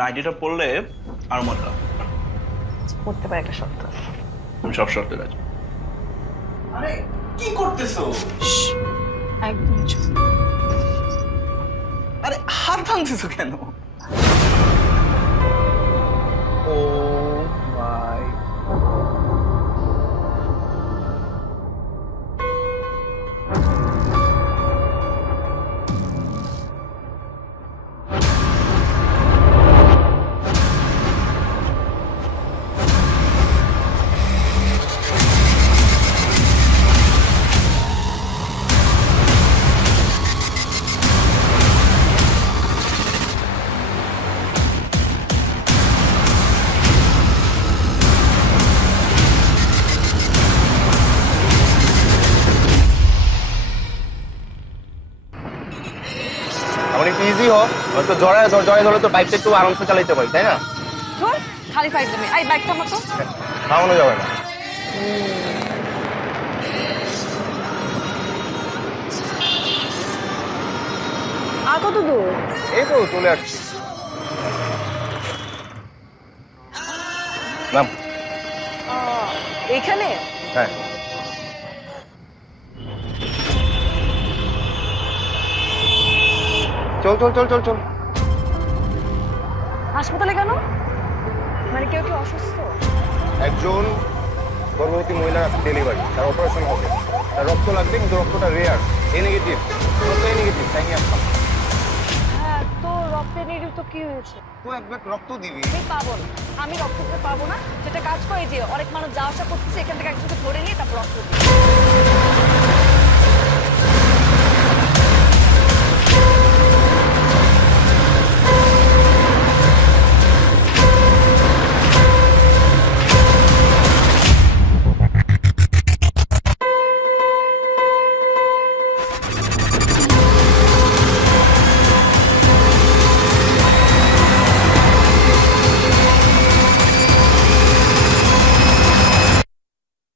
নাইটিটা পড়লে আর মজা। করতে পারে একটা শর্ত। আমি সব শর্তে রাজি। আরে কি করতেছো? একদম চুপ। আরে হাত ভাঙতেছো কেন? ও মাই আমার একটু ইজি হোক, হয়তো জড়ায় ধরলে তো বাইকটা একটু আরামসে চালাইতে পারি, তাই না? ধর খালি ফাইট দেবে। এই বাইকটা মতো থামানো যাবে না। আর কত দূর? এই তো চলে আসছি। নাম? এইখানে? হ্যাঁ। চল চল চল চল চল। হাসপাতালে কেন? মানে কেউ কি অসুস্থ? একজন গর্ভবতী মহিলার আছে ডেলিভারি, তার অপারেশন হবে, তার রক্ত লাগবে, কিন্তু রক্তটা রেয়ার, এ নেগেটিভ। রক্ত এ নেগেটিভ, তাই নিয়ে আসলাম। হ্যাঁ, তো রক্তের নিরিখ তো কি হয়েছে? তুই এক ব্যাগ রক্ত দিবি। আমি পাবো না, আমি রক্ত দিতে পারবো না। সেটা কাজ করে যে অনেক মানুষ যাওয়া আসা করতেছে, এখান থেকে একজনকে ধরে নিয়ে তারপর রক্ত দিই।